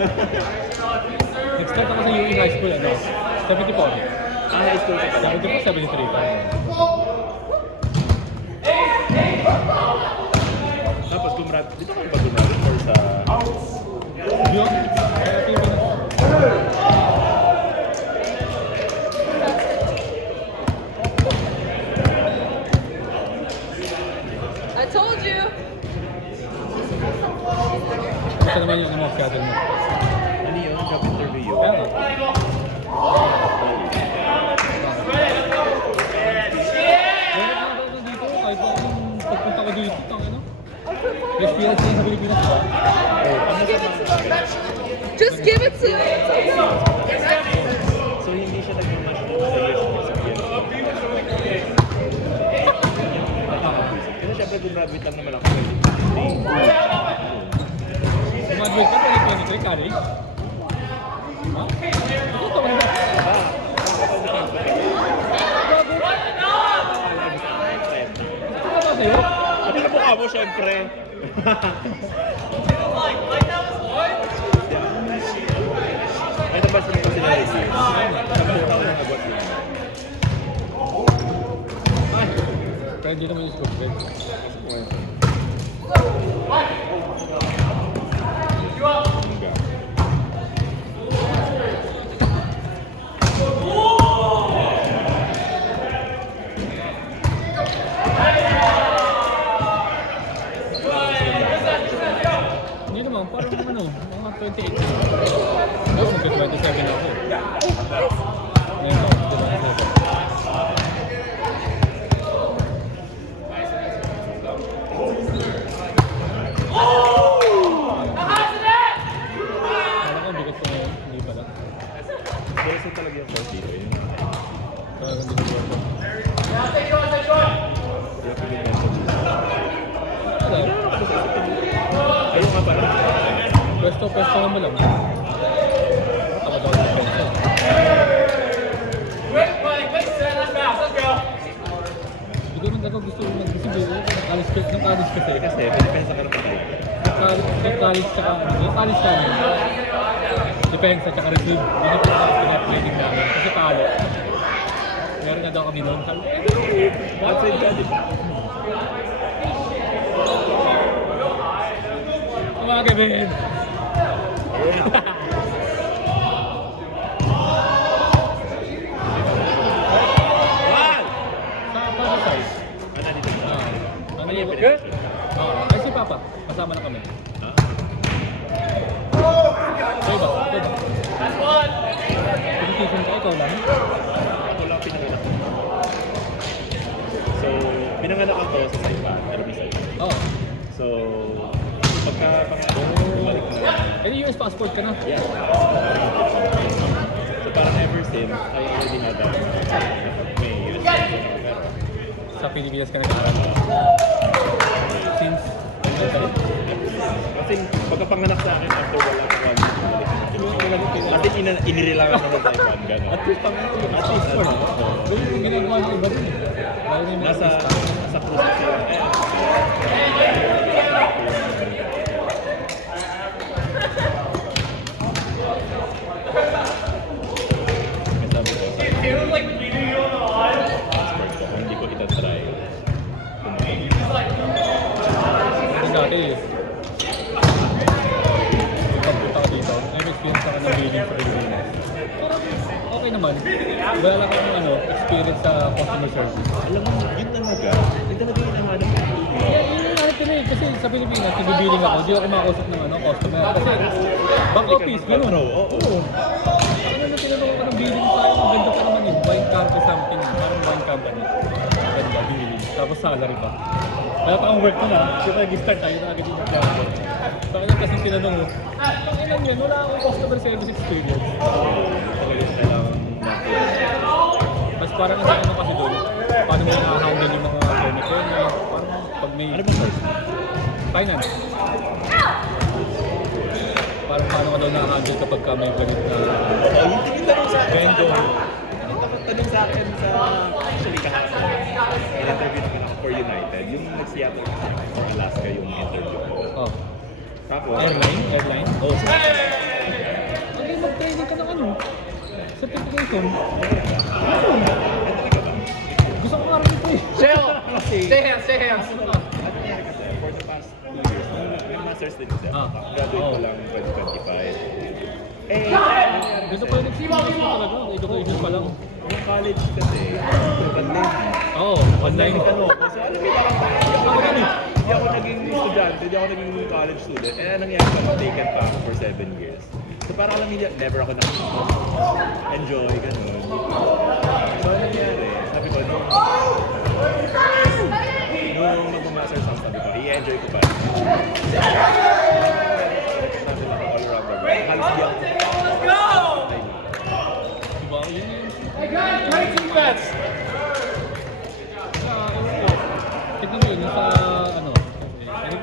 Nag-start ako sa UE High School, 74. High school ka pala. 73 pa. Tapos dito ka ba dumari or sa... Yun? I told you. Ito naman yung mga schedule mo. Ano yun? Job interview yun? Pero, dito, kahit pa akong pagpunta ko dito, experience din sa Pilipinas ba? Just give it to me. So hindi siya nagmamash sa years sa PNP. Kasi syempre graduate lang naman ako. Graduate ka, 2023 college? Ha? Ano ito ba? Ano ba sa'yo? Ano na mukha mo syempre? Ay, nabas mo kasi na review. Nabuha ko ng agwat yun. Pero hindi naman yung school friend. Hindi naman, parang mga 28. Ako mag-27 ako. Ngayon ako, 27. Alam ko, bigat ko ngayon. Hindi pala. Pero saan talaga yung first dito yun? Parang hindi ko bigat ko. Wala. Ayun nga pala. Pwesto naman lang. Takot ako sa pwesto. Hindi ko naman ako gusto mag-disibili. Ng college kasi. Kasi, pinipensa ka naman tayo. Ng college tsaka yung college namin. Depensa tsaka receive. Yun yung pinag-training namin. Kasi talo. Meron na daw kami noon. Sabi ko, Outside ka, di ba? mga Kevin! What? Sa Pasay. Ano dito? Ano yung yung pinag-training? Ay si Papa. Kasama na kami. Ha? Ikaw ba? Education ka, ikaw lang? Ako lang pinanganak. So, pinanganak ako sa Saipan, Arabi Saipan. Oo. So, pagka bumalik na. Eh, US passport ka na? Yeah. So, parang ever since, I already had a may US passport ako, pero Sa Pilipinas ka nag-aaral? Since? kasi pagkapanganak sa akin after one year, at least inirilangan na ng Saipan, gano'n. At least at least for now. Doon yung ginagawa ng iba rin. Lalo na yung mga Nasa process yun. Hindi ko itatry. Yung dati, pagpunta ko dito, may experience ako ng bidding sa Pilipinas. Parang okay naman. Wala lang akong experience sa customer service. Alam mo, yun talaga. Yun talaga yung nahanap ko. Yun yung hanap nila eh. Kasi sa Pilipinas, nag-billing ako, di ako makausap ng customer. Kasi back office, gano'n. Oo. Ano na tinanong ako ng billing tayo, ang ganda pa naman yun. Wine card or something, parang wine company. Ganda, billing. Tapos salary pa. Wala pa ang work ko na. Kung nag-start tayo na agad yung mag-work. So kanya kasi tinanong mo, ang ilan yan, wala akong customer service experience. Talaga kailangan natin. Mas parang ano kasi doon, paano mo na-handle yung mga chemical, parang pag may Ano ba first? finance. Parang paano ka daw na-handle kapag ka may ganit na Oo, yung tanong sa akin. vendor. Tanong sa akin sa actually kahapon. In-interview naman ako for United. Yung nag-Seattle kasi ako sa Alaska yung interview ko. Oh. Tapos, Airline? oh, Newton. Gusto ko nga rin ito eh. Stay hands. Ano nangyari kasi, for the past 2 years, may master's din siya. Ah. Graduate Oo. pa lang 2025. Gusto ko yung experience mo talaga. Education pa lang. Yung college kasi, pandemic. Oo, online. Pandemic ano ako. So alam mo parang hindi ako naging estudyante, hindi ako naging college student. Eh nangyari pa, taken pa ako for 7 years. So parang alam niya, never ako enjoy, ganun. So ano nangyari, sabi ko, nung mag-masters ako, sabi ko, i-enjoy ko pa. Sabi lang all around the world. Halos di ako. Diba? Yun yung... Racing bets. Tignan mo yun, yung sa ano,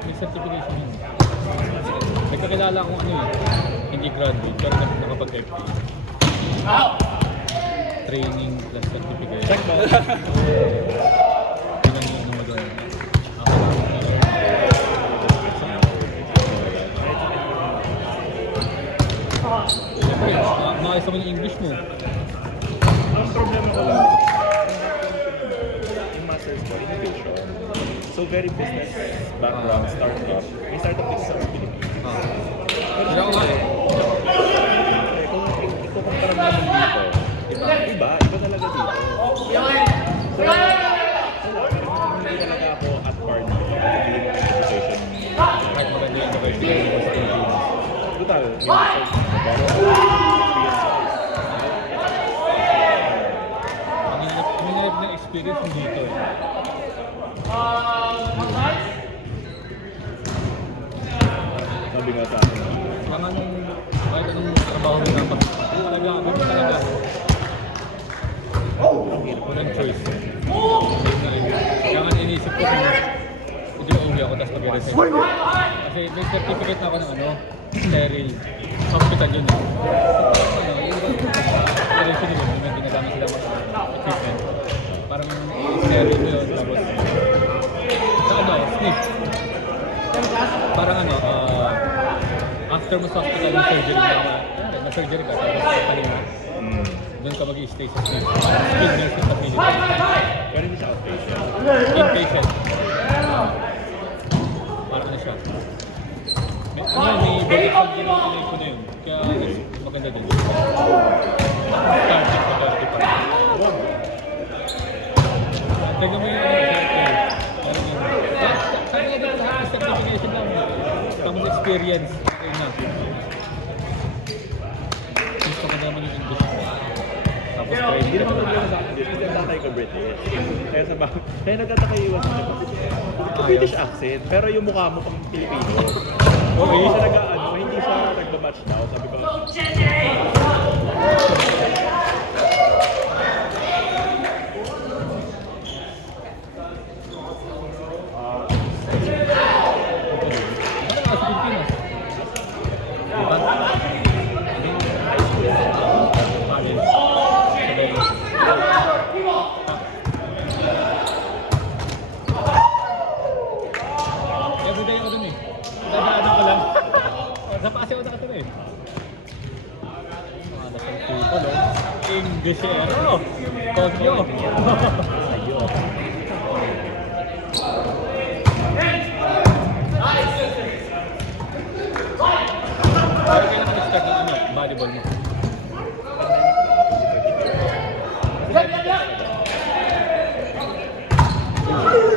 may certification yun. Nagkakilala akong ano yun, hindi graduate, pero nakapag-FP. Training plus certification. Check ba? Yun ang ano mo doon. Ako lang. Siyempre, makakisa mo yung English mo. Ang problema ko lang, yung master's ko, innovation. So very business background, startup. May startup din sa Pilipinas. Ah. Pero Pero ako nga eh. kung ikukumpara mo naman dito, iba talaga dito. So, hindi talaga ako at par dito. Sabihin mo ng education. Kahit maganda yung university mo sa Pilipinas. Total, yung pero experience Ang hinilip ng experience mo dito eh. sabi nga sa akin. Mga nung, kahit anong trabaho mo na pag talaga, ano talaga. Walang choice. Kaya nga iniisip ko kung hindi uwi ako tapos mag-resign. Kasi may certificate na ako ng ano, sterile. Hospital yun eh. Ano, yung sterility nila, may ginagamit sila mga equipment. Parang sterile mo yun, tapos sa ano, sniff. Parang ano, after mo sa hospital ng surgery na surgery ka, tapos kanina, doon ka mag-i-stay sa sniff. Skilled nursing facility. Pero hindi siya outpatient. Inpatient. Parang ano siya. May balik sa ginagawa ko na yun. Kaya maganda din. Starting sa 30 pa. Tignan mo yung ano, sabi nga dito lahat ng certification lang. Tamang experience. Ayun na. Gusto ko naman yung English ko. Tapos Hindi training naman ka problema sa akin dito. Kasi ang tatay ko British. Kaya sa bahay. Kaya nagtataka iwas siya. British accent. Pero yung mukha mo pang Pilipino. Hindi siya hindi siya nagmamatch daw. Sabi ko, Ano ka sa Pilipinas? Diba? College. Sabay. Everyday ako dun eh. Dadaanan ko lang. Sa Pasig ako nakatira eh. Mga nasang people oh. Englishero. Tokyo. ayo. Pero kailan ka nag-start ng ano, volleyball mo?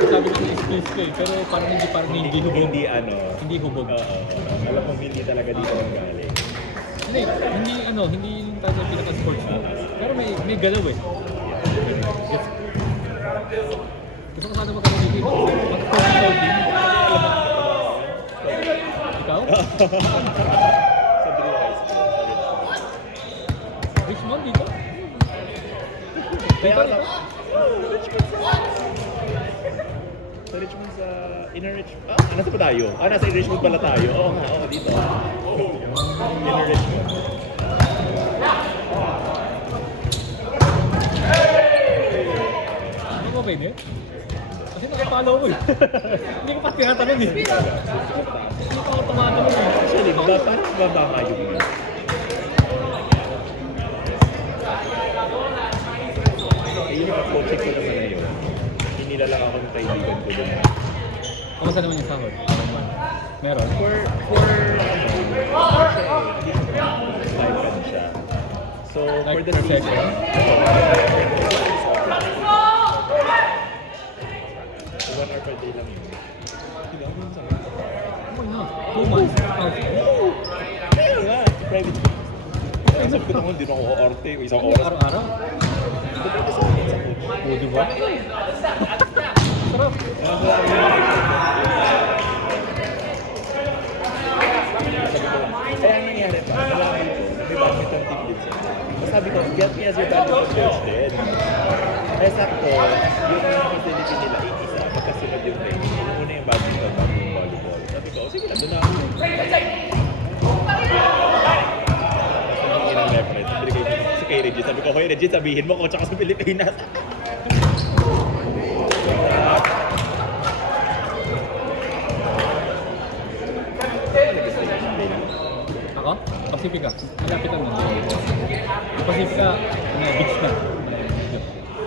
Sabi ko yung skills ko eh, pero parang hindi hubog. Hindi ano. Hindi hubog. Oo. Alam mo, hindi talaga dito ang galing. Hindi yung tayo ng pinaka-sports mo. Pero may galaw eh. Gusto ko sana magkaroon dito. Mag-sports clothing. Ikaw? Sa Drill High School. Richmond dito? Kaya Dito? sa Richmond sa Inner Richmond. Nasa pa tayo? Nasa Richmond pala tayo. Oo nga, dito. Inner Richmond. Ano mo ba yun eh? Kasi nakapalaw mo eh. Hindi ko pa tinatanong eh. Hindi ko ako tumatanong eh. Actually, parang bababa yun. Eh, yung mga coaching ko naman na yun, hinila lang ako ng kaibigan ko dun. Kamusta naman yung sahod? Meron? For stipend siya. So, for Like the per season, session? so 1 hour per day lang yun. Hindi ako sa Oh, no. 2 months? Kaya nga, private class. Kaya sabi ko naman, hindi na ako oorte. Isang Ano, oras. araw-araw? Depende sa akin sa coach. O, di ba? Sarap. Kaya ang nangyari pa, nalaman ko, may badminton team din sila. So sabi ko, get me as your badminton coach din. Kaya sakto, yung facility nila, isa, magkasunod yung training. Una yung badminton, bago yung volleyball. Sabi ko, sige na, doon na ako. Tapos ang reference, binigay ko si kay Reggie. Sabi ko, hoy Reggie, sabihin mo, coach ako sa Pilipinas. Ako? Pacifica. Malapitan mo. Pacifica, beach na.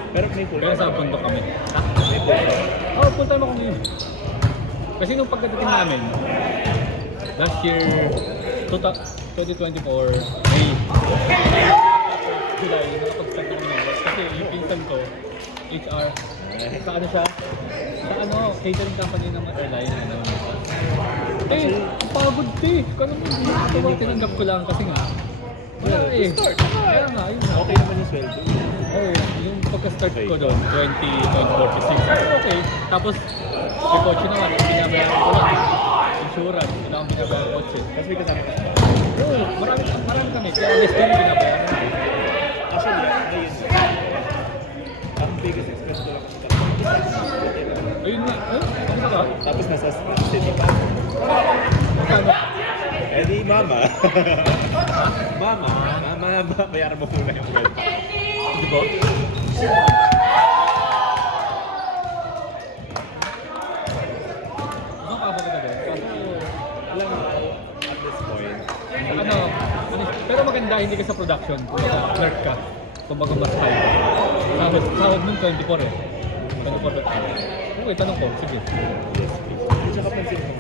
Pero may full Kaya sa bundok kami. Ha? May full time. Oo, full time ako ngayon. Kasi nung pagdating namin, last year, 2024, May. July, nakapag-start ako ng work. Kasi yung pinsan ko, HR, sa ano siya? Sa ano, catering company ng airline. Eh, pagod eh. Kaya mo, tinanggap ko lang kasi nga. Wala eh. Kaya nga, yun nga. Okay naman yung sweldo. Oo, yung pagka-start ko doon, 2046. Okay. Tapos, may kotse naman, binabayaran ko lang. Insurance, wala akong binabayaran kotse. Tapos may kasama ka sa Oo, marami kami. Kaya less din yung binabayaran ko. Actually, ngayon, ang biggest expense ko lang kasi tapos Ayun nga, ano ba ka? tapos nasa city pa. Magkano? Eh di, mama. mama, bayaran mo muna yung rent. Di ba? Ano ka ba talaga? Alam mo, at this point, Ano, pero maganda, hindi ka sa production. Clerk ka. Kumbaga mas high. Sahod nun 24 eh. 24 per hour. Okay, tanong ko. Sige. yes, please. At saka pansin mo,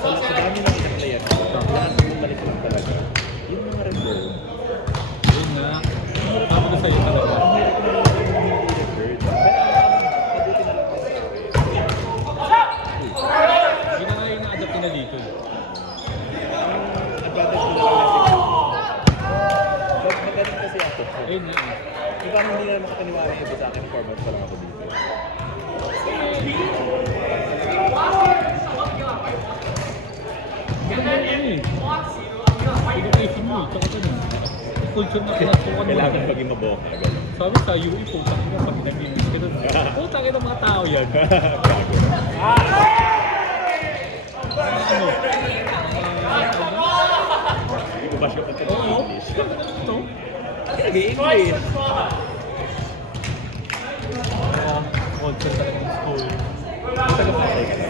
sa dami ng isang player, lahat ng bumalik lang talaga. Yung mga reserve, Yun na. Sabi ko sa'yo talaga. ang hirap ko naman yung hindi reserve. Pero mabuti na lang ako. Yun na nga yung na-adapt nila dito eh. Advantage ko na lang kasi. But magaling kasi ako. Ayun na eh. Yung parang hindi na makapaniwala yung iba sa akin, 4 months pa lang ako dito. Maganda yung ano eh. Education mo eh. Tsaka ganun. Culture na pinasukan mo. Kailangan maging maboka. Ganun. Sabi sa UE, putang ina, pag nag-image ka doon. Putang ina mga tao yan. Gago. Ano? Hindi ko ba siya punta ng Oo. English? Ito? Nag-i-English. Culture talaga ng school. Taga-Pasay ka na.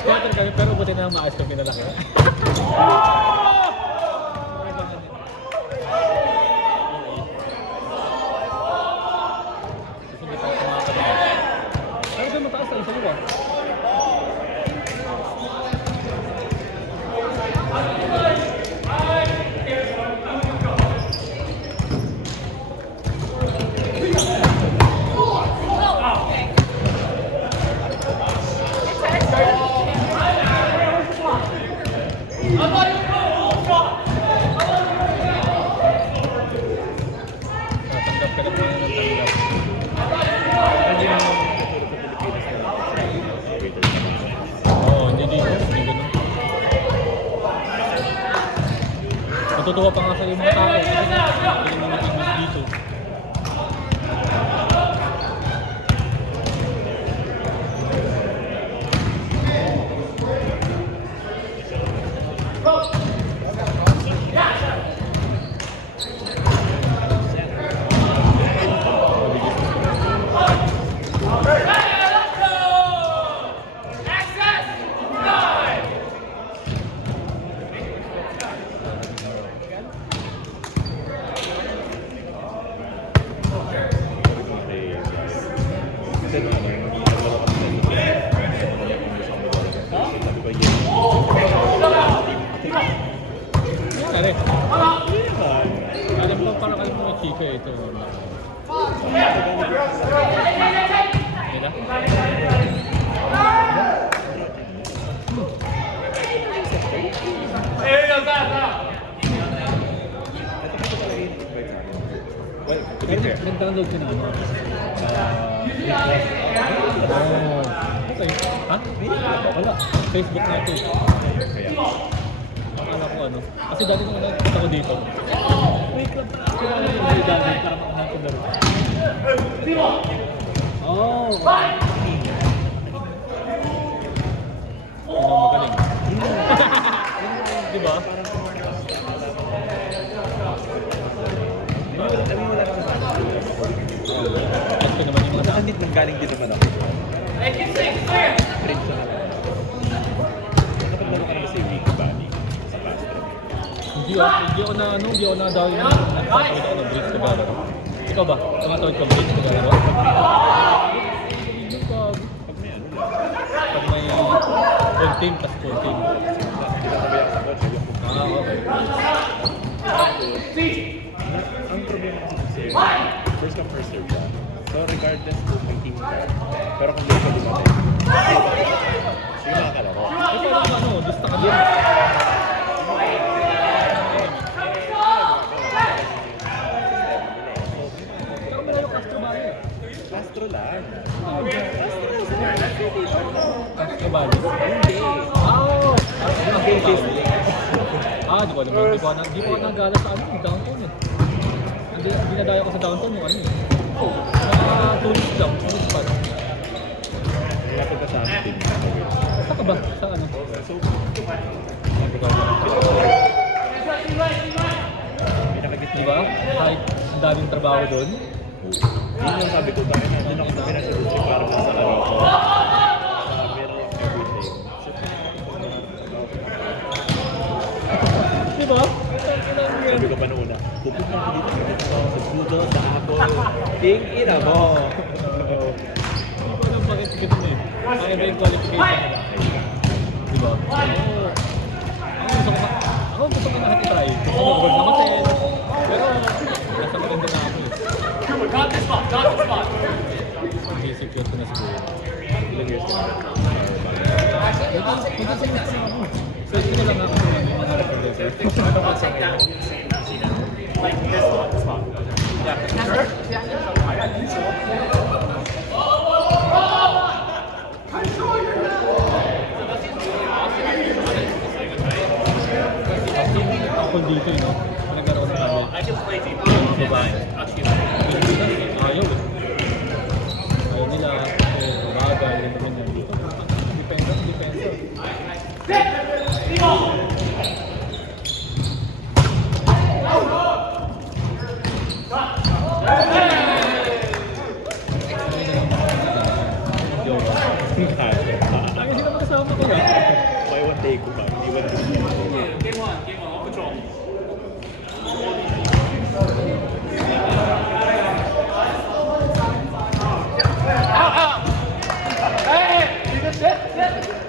Scatter kami, pero buti na maayos kami na laki. Ano ba mataas na isa mo? Tatanggap ka na po ng tanggap. Hindi mo naman katulad sa Pilipinas na waiter ka na. Oo, hindi dito. Hindi ganun. Natutuwa pa nga sa yung mga tao. Kasi hindi mo nag-English dito. Tari. Hindi naman. Alam ko parang alam mo Chico eh, ito. Nila? Well, to be Pero fair. nag-download ka na ano? Okay. Ha? Wala. Facebook natin. Kaya, Akala ko ano. Kasi dati nung nakita ko dito. Wait lang. Kaya ano yung may download para makahan ko laro. Oh! Ano magaling? Di ba? wala naman sa akin. At ko naman yung mga Saan din nanggaling din naman ako. Print siya naman. Nakapaglaro ka naman sa Ricky Bani sa Castro. Hindi ako na ano, hindi ako na dahil nakakita ko ng Brits ka ba? Ikaw ba? Tumatawid ka Brits ka ba? Pag may ano lang. Pag may full team, tas full team. Hindi na kabaya sa coach. Yung Okay. ang problema kasi sa serve, first come first serve siya. So regardless kung may team ka, pero kung hindi ka dumatay, hindi makakalaro. Ikaw lang ano, lista ka din. Pero malayo Castro ba yun? Castro lang. Castro ba yun? Hindi. Oh! Game face Di ko alam. Di ko nagala sa ano, downtown eh. Hindi nadaya ko sa downtown yung ano eh. Sa tourist lang, tourist spot. Lapit ka sa amin team. Saan ka ba? Sa ano? So, pinakagit Di ba? Kahit ang daming trabaho doon. Yun yung sabi ko tayo na doon ako sa financial district para sa salary ko. Sa middle of everything. Di ba? Sabi ko pa noon na, pupunta ako dito sa Google, sa Apple. Ting ina mo! Hindi ko alam bakit ganun eh. Kaya ba yung qualification nila? Di ba? Ako gusto ko na try. Gusto ko mag-work na matin. Pero nasa maganda na ako eh. Got this spot. Mag-secure ko na siguro. Ilang years ka na? Magkasing na ako. So ito na lang ako ng mga representative. Like this spot. Yeah. Sure? Ako dito eh, no? Nagkaroon ng kami. I can play deep. Babae. Pilipinas eh, ayaw eh. Ayaw nila, bagal, yun naman yan dito. Depensa. Joke. Lagi sila magkasama ko eh. Why one day ko ba? Iwan ko. Game one, all control. Out! Hey! You good shit?